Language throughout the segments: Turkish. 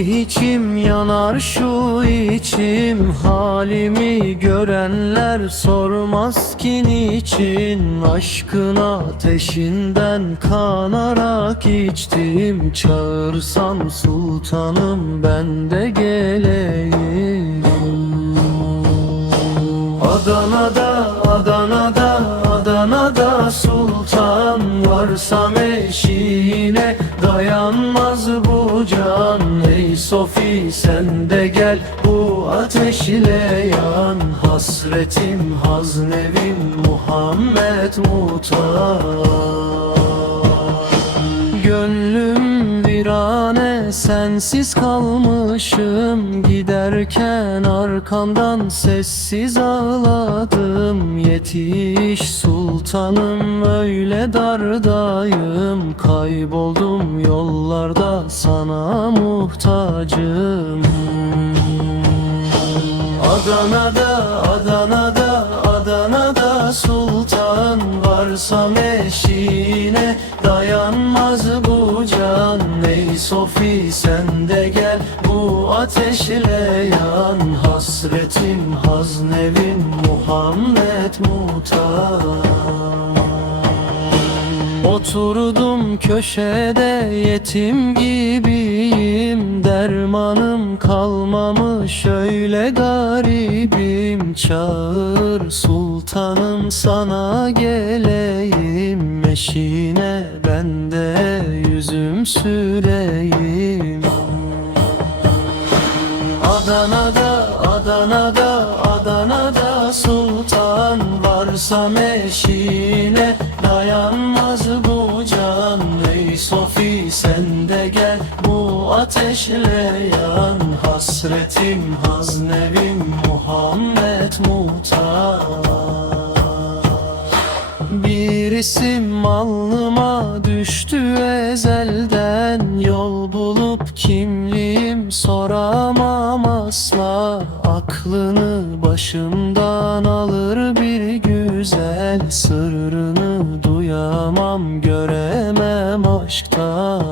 içim yanar şu içim, halimi görenler sormaz ki niçin. Aşkın ateşinden kanarak içtim, çağırsan sultanım ben de geleyim. Adana'da, Adana'da, Adana'da sultan varsam eşiğine, dayanmaz bu can. Ey Sofi sen de gel bu ateş ile yan, hasretim haznevim Muhammed Muhtar. Gönlüm virane sensiz kalmışım, giderken arkandan sessiz ağladım. Yetiş sultanım öyle dardayım, kayboldum yollarda sana muhtacım. Adana'da, Adana'da, Adana'da sultan varsam eşiğine, dayanmaz bu can. Ey Sofi sen de gel bu ateş ile yan, hasretim haznevin Muhammed Muhtar. Oturdum köşede yetim gibiyim, dermanım kalmamış öyle garibim. Çağır sultanım sana geleyim, eşiğine ben de yüzüm süreyim. Adana'da, Adana'da, Adana'da sultan varsam eşiğine, dayanmaz bu can. Ey Sofi sen de gel bu ateşle yan, hasretim haznevim Muhammed Muhtar. Bir isim alnıma düştü ezelden, yol bulup kimliğim soramam asla. Aklını başımdan alır bir güzel, sırrını duyamam göremem aşkta.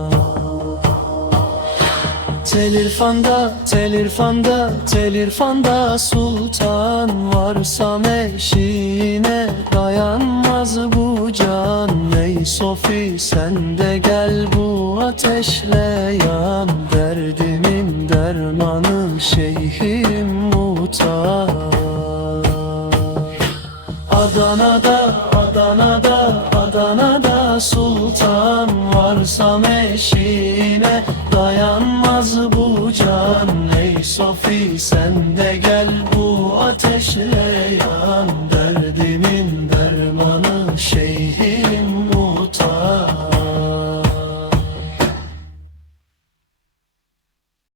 Telirfanda, telirfanda, telirfanda sultan varsam eşiğine, dayanmaz bu can. Ey Sofi sen de gel bu ateşle yan, derdimin dermanı şeyhim Muhtar. Adana'da, Adana'da, Adana'da sultan varsam eşiğine, dayanmaz bu can. Ey Sofi sen de gel bu ateşle yan,